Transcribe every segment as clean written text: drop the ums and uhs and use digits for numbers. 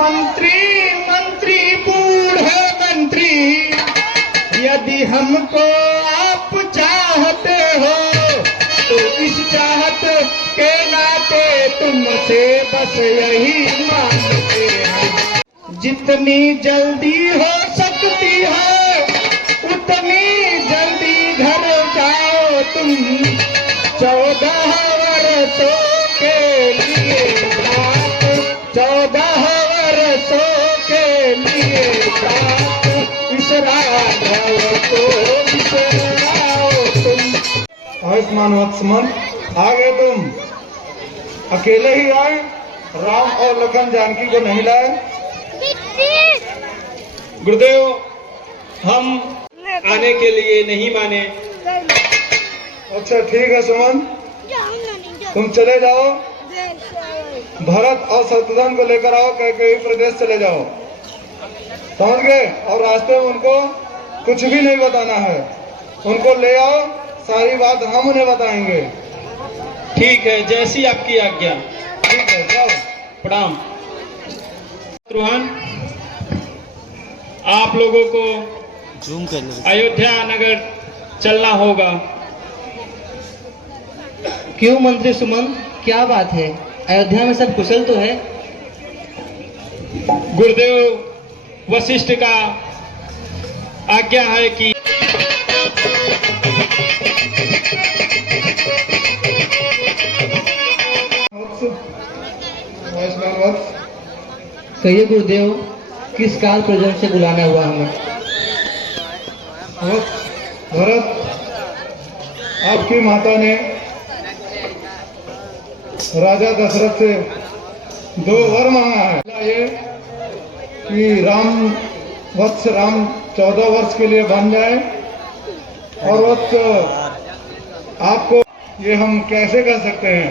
मंत्री मंत्री बूढ़े मंत्री, यदि हमको आप चाहते हो तो इस चाहत के नाते तुमसे बस यही मांगते हैं, जितनी जल्दी हो सकती है उतनी जल्दी घर जाओ तुम। 14 वर्षों के लिए 14 वर्षों के लिए इस राघव को बिसराओ तुम। आयुष्मान वत्समन, आगे तुम अकेले ही आए, राम और लखन जानकी को नहीं लाए। गुरुदेव, हम आने के लिए नहीं माने। अच्छा ठीक है सुमन, तुम चले जाओ, भरत और शत्रुघ्न को लेकर आओ, कई प्रदेश चले जाओ, समझ गए? और रास्ते में उनको कुछ भी नहीं बताना है, उनको ले आओ, सारी बात हम उन्हें बताएंगे। ठीक है, जैसी आपकी आज्ञा। ठीक है, जाओ। प्रणाम। शत्रुघ्न, आप लोगों को जूम कर लो। अयोध्या नगर चलना होगा। क्यों मंत्री सुमन, क्या बात है? अयोध्या में सब कुशल तो है? गुरुदेव वशिष्ठ का आज्ञा है कि कहिए गुरुदेव, किस काल प्रयोजन से बुलाना हुआ हमें? भरत, आपकी माता ने राजा दशरथ से 2 वर मांगा है। पहला ये कि राम 14 वर्ष के लिए बन जाए, और वत्स आपको ये हम कैसे कर सकते हैं?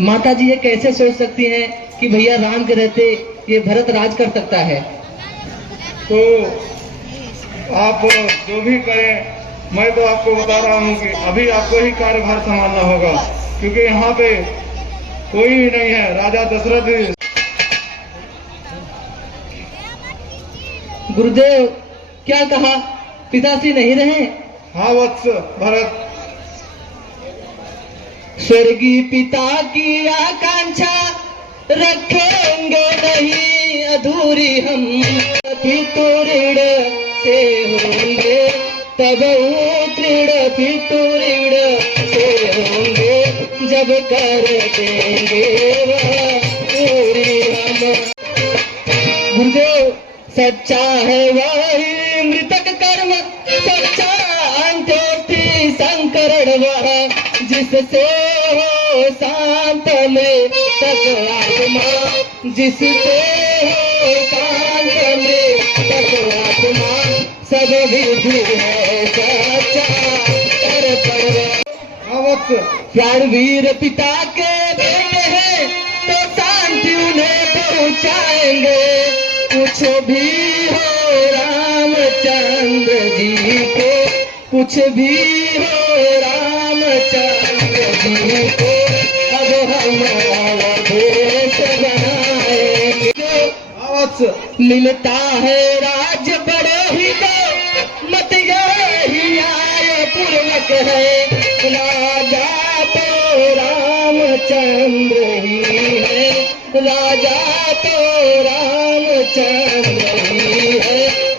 माता जी ये कैसे सोच सकती हैं कि भैया राम के रहते ये भरत राज कर सकता है? तो आप जो भी करें, मैं तो आपको बता रहा हूँ कि अभी आपको ही कार्यभार संभालना होगा, क्योंकि यहाँ पे कोई नहीं है, राजा दशरथ। गुरुदेव, क्या कहा? पिताश्री नहीं रहे? हाँ वत्स भरत, स्वर्गीय पिता की आकांक्षा रखेंगे नहीं अधूरी हम, पितृण से होंगे तब पितृण से होंगे, जब कर देंगे वह पूरी हम। गुरुदेव, सच्चा है वही मृतक कर्म, सच्चा अंत्येष्टि संकरण वह, जिससे हो शांत में तक आत्मा, जिससे हो शांत में तक आत्मा, सब विधि है सच्चा प्यार। वीर पिता के बेटे हैं तो शांति उन्हें पहुँचाएंगे, कुछ भी हो रामचंद्र जी को, कुछ भी हो रामचंद्र जी को, अब हम अवधेश बनाएंगे। मिलता है राज बड़े ही को, मत यही न्याय पूर्वक है, राजा तो रामचंद्र ही है, राजा तो रामचंद्र ही है,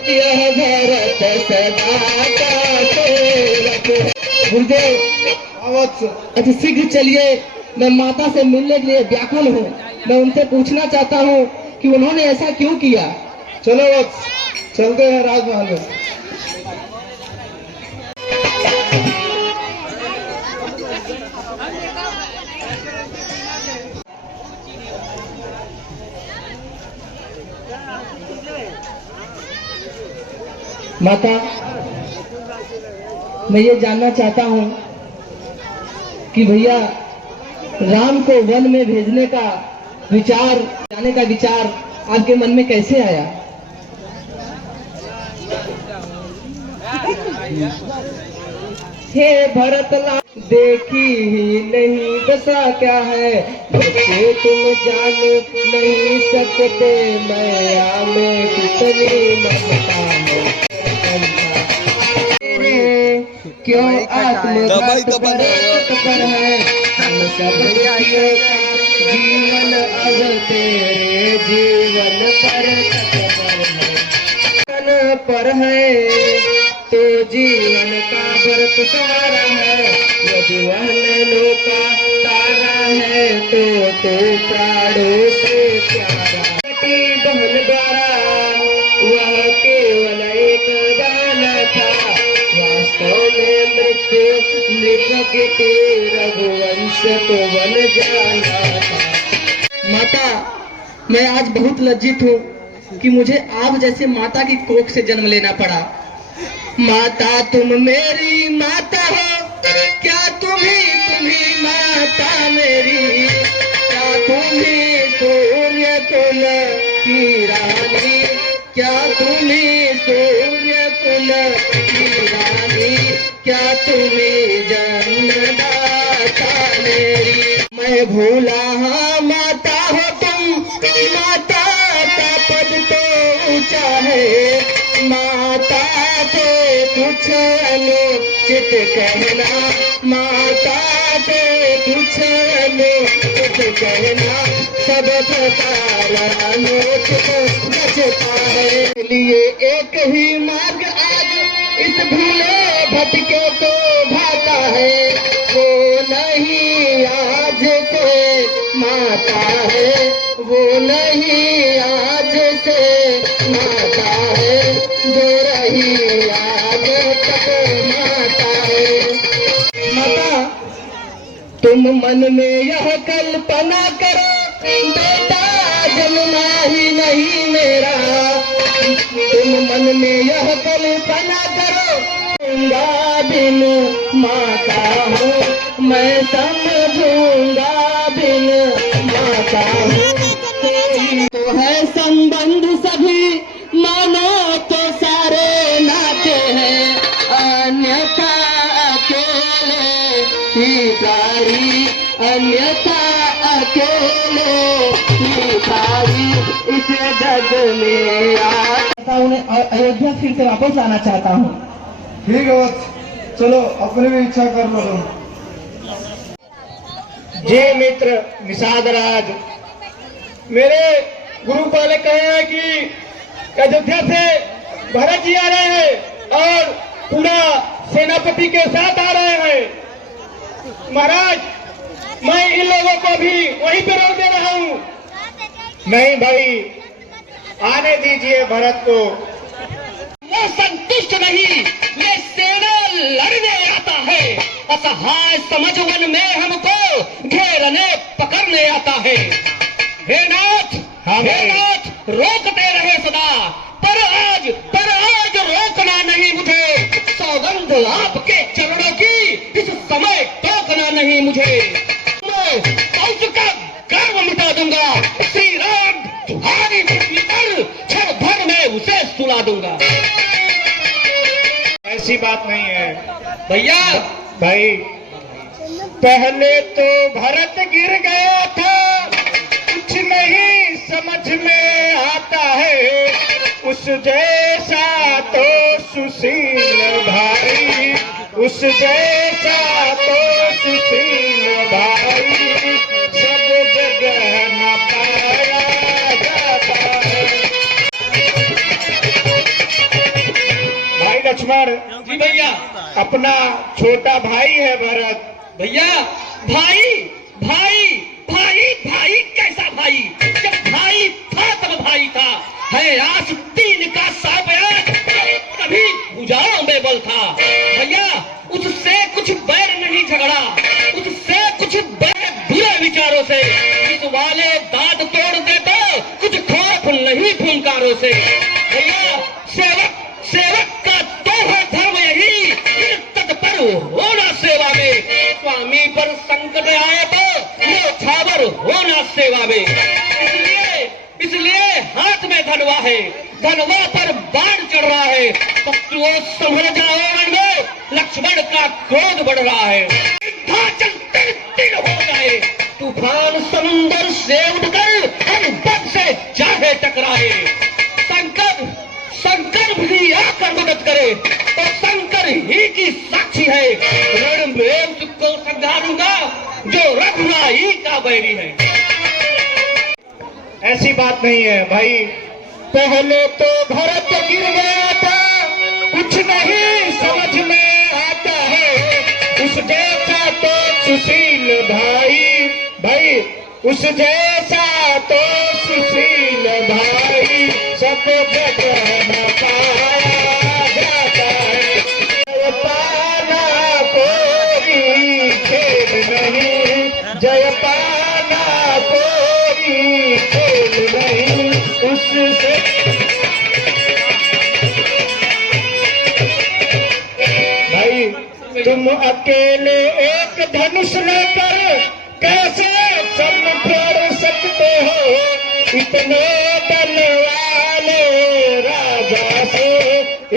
यह भरत सदा का सेवक है। गुरुदेव, अच्छा शीघ्र चलिए, मैं माता से मिलने के लिए व्याकुल हूँ, मैं उनसे पूछना चाहता हूँ कि उन्होंने ऐसा क्यों किया। चलो वत्स, चलते हैं राजमहल में। माता, मैं ये जानना चाहता हूँ कि भैया राम को वन में भेजने का विचार, जाने का विचार आपके मन में कैसे आया? हे भरत लाल देखी ही नहीं दशा क्या है, बच्चे तुम जान नहीं सकते मैया में कितनी ममता है। क्यों आत्मघात पर है हम सब जीवन, अब तेरे जीवन पर है तो जीवन का व्रत सारा है। यदि वह नैनों का तारा है तो प्राणों से प्यारा। बेटी बहन द्वारा वह केवल एक गाना था, वास्तव में मृत्यु निपट रघुवंश को बन जाना था। माता, मैं आज बहुत लज्जित हूँ कि मुझे आप जैसे माता की कोख से जन्म लेना पड़ा। माता तुम मेरी माता हो, क्या तुम्ही माता मेरी, क्या तुम्ही सूर्य कुल की रानी, क्या तुम्ही सूर्य कुल की रानी, क्या तुम्ही जन्मदाता मेरी। मैं भूला हाँ माता हो तुम, माता का पद तो ऊंचा है, माता से कुछ अनुचित कहना, माता से कुछ अनुचित कहना, सब प्रकार अनुचित बचता है। लिए एक ही मार्ग आज इस भूले भटके तो भाता है, वो नहीं आज से माता है, वो नहीं आज से माता है, जो रही आज तक माता है। माता, तुम मन में यह कल्पना करो, बेटा जन्मा ही नहीं मेरा, तुम मन में यह कल्पना करो, समझूंगा बिन माता हूँ मैं, समझूंगा बिन माता हूँ। तो है संबंध सभी मानो तो सारे नाते हैं, अन्यथा अकेले ही प्यारी, अन्यथा अकेले ही प्यारी इस जग में उन्हें अयोध्या फिर से वापस लाना चाहता हूँ। ठीक है बस, चलो अपनी भी इच्छा कर लो तुम। जय मित्र निषाद राज, मेरे गुरु पाले कहे हैं कि अयोध्या से भरत जी आ रहे हैं और पूरा सेनापति के साथ आ रहे हैं। महाराज, मैं इन लोगों को भी वहीं पे रोक दे रहा हूँ। नहीं भाई, आने दीजिए भरत को। वो संतुष्ट नहीं, ये सेना लड़ने आता है, असहाय समझ वन में हमको घेरने पकड़ने आता है। हे नाथ, हे नाथ, रोकते रहे सदा, पर आज रोकना नहीं मुझे, सौगंध आपके चरणों की इस समय टोकना नहीं मुझे। मैं का गर्व मिटा दूंगा, श्री राम तुम्हारी पृथ्वी पर क्षण भर में उसे सुला दूंगा। ऐसी बात नहीं है भैया। भाई, पहले तो भरत गिर गया था, कुछ नहीं समझ में आता है, उस जैसा तो सुशील भाई, उस जैसा तो सुशील भाई, सब जगह न पाया जाता है। भाई लक्ष्मण जी भैया। अपना छोटा भाई है भरत। भैया, भाई भाई भाई भाई कैसा भाई? जब भाई था तब भाई था, है आस तीन का सांप, कभी भुजाओं में बल था। भैया, उससे कुछ बैर नहीं झगड़ा, उससे कुछ बैर बुरे विचारों से, इस वाले दांत तोड़ दे तो कुछ खौफ नहीं फुंकारों से। भैया, सेवक का तो है धर्म यही, तत्पर होना सेवा में, स्वामी पर संकट आए तो न्यौछावर होना सेवा में। इसलिए हाथ में धनवा है, धनवा पर बाण चढ़ रहा है, शत्रुओं संभल जाओ रण में, लक्ष्मण का क्रोध बढ़ रहा है। तूफान समुंदर से उठकर हम बद से चाहे टकराए, शंकर भी आकर मदद करे तो शंकर ही की साक्षी है, रण में उसको संघारूंगा जो रघुराई का बैरी है। ऐसी बात नहीं है भाई। पहले तो भरत गिर गया था, कुछ नहीं समझ में आता है, उस जैसा तो सुशील भाई, उस जैसा तो सुशील भाई सब जगह न पाया जाता है। पाना कोई खेल नहीं, जय पाना कोई खेल नहीं, उससे भाई तुम अकेले एक धनुष लेकर कैसे सब फोड़ सकते हो, इतने दल वाले राजा से,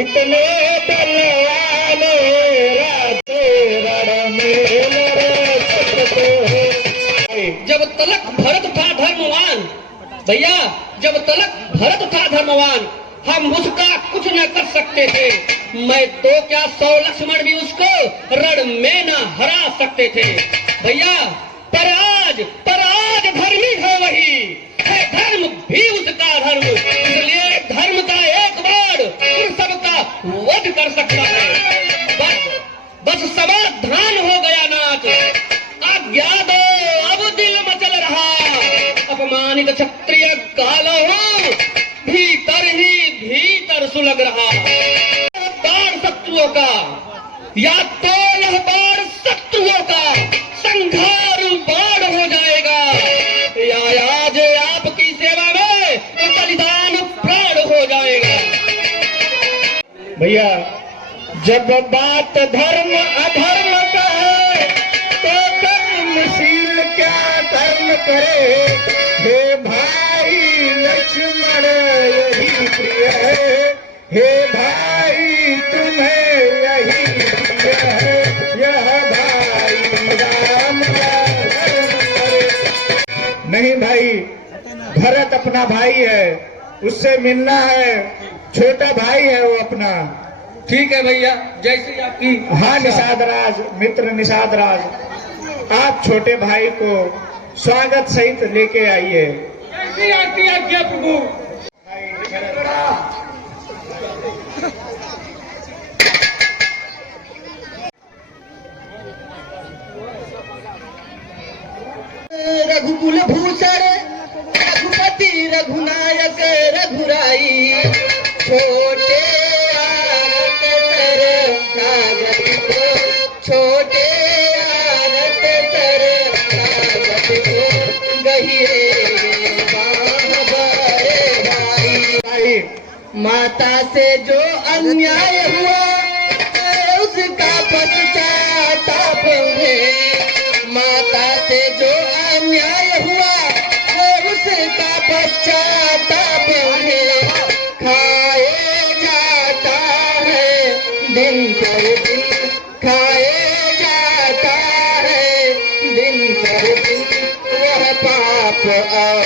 इतने दल वाले राजा रण में लड़ सकते हो। जब तलक भरत था धर्मवान, भैया जब तलक भरत था धर्मवान, हम उसका कुछ न कर सकते थे, मैं तो क्या 100 लक्ष्मण भी उसको रण में न हरा सकते थे भैया। पर आज धर्मी है वही, है धर्म भी उसका धर्म, इसलिए धर्म का एक बार उन सबका वध कर सकता है। बस समाधान हो गया नाच, आज्ञा दो अब दिल मचल रहा, अपमानित क्षत्रिय कालो हो भीतर ही भीतर सुलग रहा। बाढ़ शत्रुओं का या तो यह बाढ़ शत्रुओं का संघार बाढ़ हो जाएगा, या आज आपकी सेवा में बलिदान प्राण हो जाएगा। भैया जब बात धर्म अधर्म का है तो कर्मशील क्या कर्म करे, हे भाई लक्ष्मण यही प्रिय है, हे भाई तुम्हें यही प्रिय है, यह भाई राम का धर्म करे। नहीं भाई, भरत अपना भाई है, उससे मिलना है, छोटा भाई है वो अपना। ठीक है भैया, जैसी आपकी। हाँ निषाद राज, मित्र निषाद राज, आप छोटे भाई को स्वागत सहित लेके आइए। जैसी आपकी आज्ञा प्रभु। रघुकुल भूषण रघुपति रघुनायक रघुराई, छोटे आरत सर कागज को, छोटे आरत सर कागज को, गहिरे बाह बड़े भाई। माता से जो अन्याय हुआ उसका पश्चाताप है, माता से जो अन्याय हुआ उसका पश्चाताप है, खाए जाता है दिन पर दिन, खाए जाता है दिन पर दिन, वह पाप और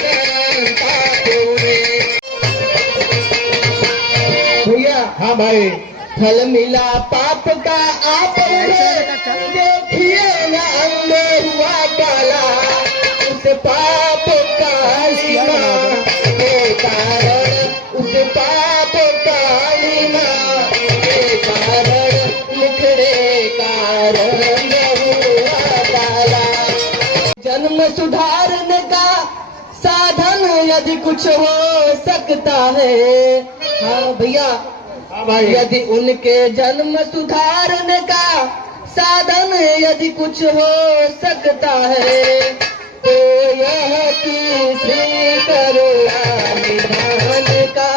संताप में। भैया हाँ भाई, फल मिला पाप का आप देखिए न अंधे हुआ काला, उस पाप का लीना के कारण, उस पाप का लीना के कारण, मुखड़े कारण हुआ काला। जन्म सुधारने का साधन यदि कुछ हो सकता है, हाँ भैया, यदि उनके जन्म सुधारने का साधन यदि कुछ हो सकता है, तो यह कि श्री करुणा निधान का,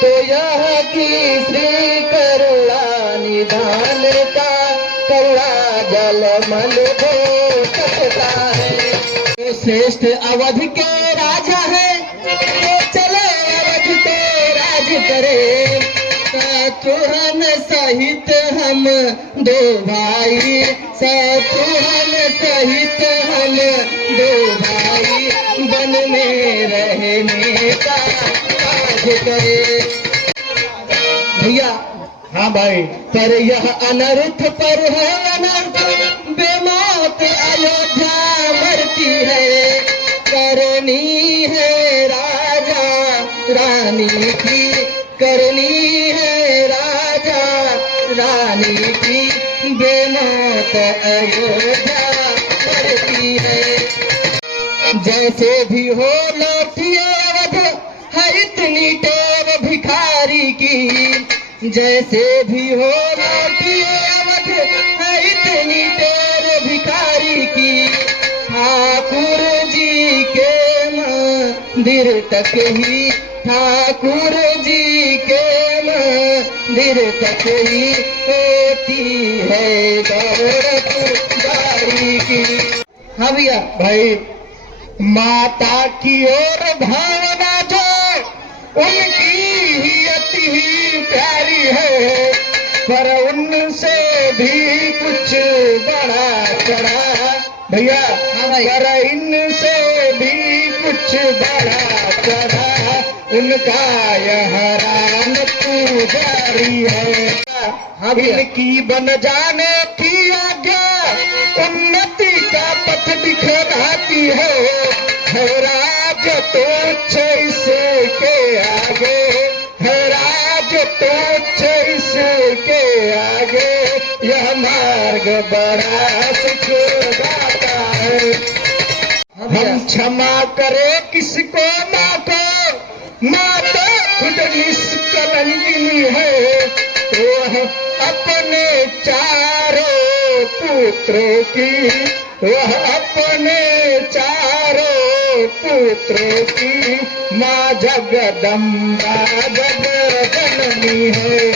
तो यह कि श्री करुणा निधान का, करुणा जल मन हो सकता है। श्रेष्ठ अवध के राजा है, तो चले अवध पे राज करे, शत्रुघ्न सहित हम दो भाई, शत्रुघ्न सहित सहित हम दो भाई वन में रहने का काज करे। भैया हाँ भाई, पर यह अनर्थ पर है अनर्थ, बेमौत अयोध्या मरती है। करनी है राजा रानी की, करनी है राजा रानी की, बेमौत अयोध्या मरती है। जैसे भी हो लौटिए अवध, है इतनी टेव भिखारी की। जैसे भी हो लौटिए अवध, है इतनी टेव भिखारी की। ठाकुर जी के मंदिर तक ही, ठाकुर जी के मंदिर तक ही होती है दौलत गाड़ी की। हाँ भैया भाई माता की ओर भावना जो उनकी ही अति ही प्यारी है, पर उनसे भी कुछ बड़ा चढ़ा भैया। हाँ भाई। पर इनसे भी कुछ बड़ा चढ़ा उनका यह राम पुजारी है। हाँ भैया। इनकी बन जाने की आज्ञा उन्नति का पथ दिखलाती है। राज तो इसके आगे, राज तो इसके आगे, यह मार्ग बड़ा सुखदाता है। हम क्षमा करे किसको माँ को, माता खुद निष्कलंकिनी है। तो वह अपने चारों पुत्रों की, वह अपने चारों पुत्रों की माँ जगदम्बा जगजननी है।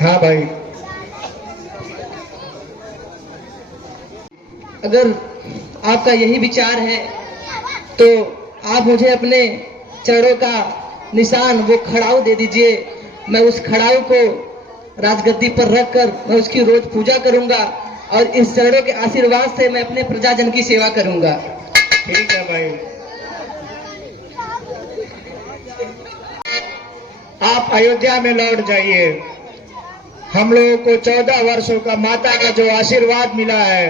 हाँ भाई, अगर आपका यही विचार है तो आप मुझे अपने चरणों का निशान वो खड़ाऊ दे दीजिए। मैं उस खड़ाऊ को राजगद्दी पर रखकर मैं उसकी रोज पूजा करूंगा और इस चरणों के आशीर्वाद से मैं अपने प्रजाजन की सेवा करूंगा। ठीक है भाई। आप अयोध्या में लौट जाइए। हम लोगों को 14 वर्षों का माता का जो आशीर्वाद मिला है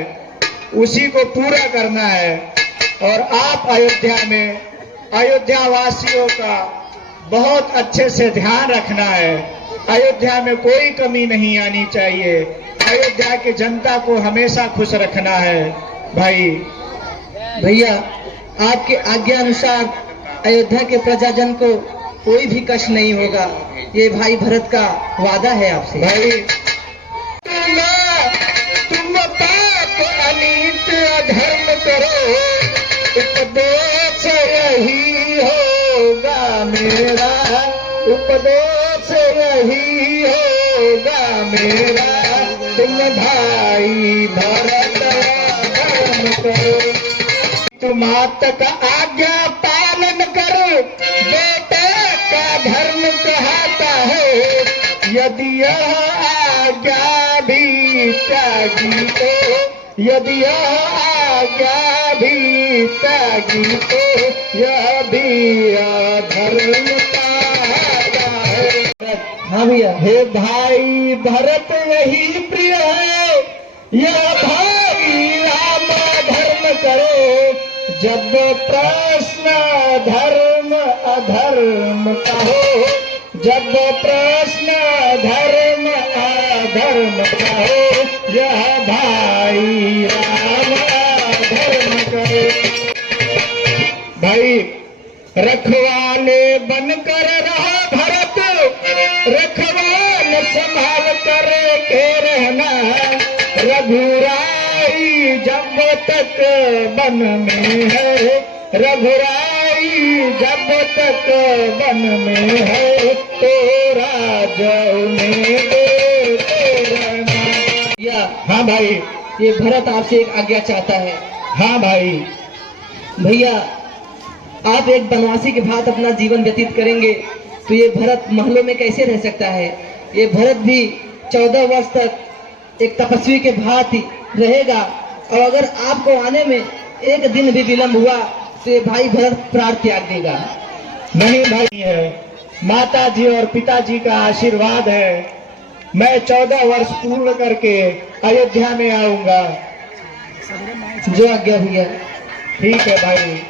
उसी को पूरा करना है। और आप अयोध्या में अयोध्या वासियों का बहुत अच्छे से ध्यान रखना है। अयोध्या में कोई कमी नहीं आनी चाहिए। अयोध्या की जनता को हमेशा खुश रखना है भाई। भैया आपके आज्ञा अनुसार अयोध्या के प्रजाजन को कोई भी कष्ट नहीं होगा, ये भाई भरत का वादा है आपसे। भाई तुम पाप अनीत अधर्म करो, उपदेश यही होगा मेरा, उपदेश यही होगा मेरा। तुम भाई भरत धर्म करो, तुम माता का आज्ञा पालन करो, बेटा का धर्म कहता है। यदि यह आज्ञा भी त्यागी तो, यदि यह आज्ञा भी त्यागी तो, यह भी अधर्म कहता है। हाँ भैया। हे भाई भरत यही प्रिय है, यह भाई राम धर्म करो। जब प्रश्न धर्म अधर्म का हो, जब प्रश्न धर्म अधर्म का हो, यह भाई राम धर्म करो। भाई रखवाले बनकर रहो भरत, रखवाल संभाल कर के रहना। रघुराई जब तक वन में है, रघुराई जब तक वन में है, तो राज में देते रहना। भैया हाँ भाई। ये भरत आपसे एक आज्ञा चाहता है। हाँ भाई। भैया आप एक बनवासी के भांति अपना जीवन व्यतीत करेंगे तो ये भरत महलों में कैसे रह सकता है। ये भरत भी 14 वर्ष तक एक तपस्वी के भांति रहेगा, और अगर आपको आने में एक दिन भी विलंब हुआ तो ये भाई भरत प्राण त्याग देगा। नहीं भाई है, माता जी और पिताजी का आशीर्वाद है। मैं 14 वर्ष पूर्ण करके अयोध्या में आऊंगा। जो आज्ञा भैया। ठीक है भाई।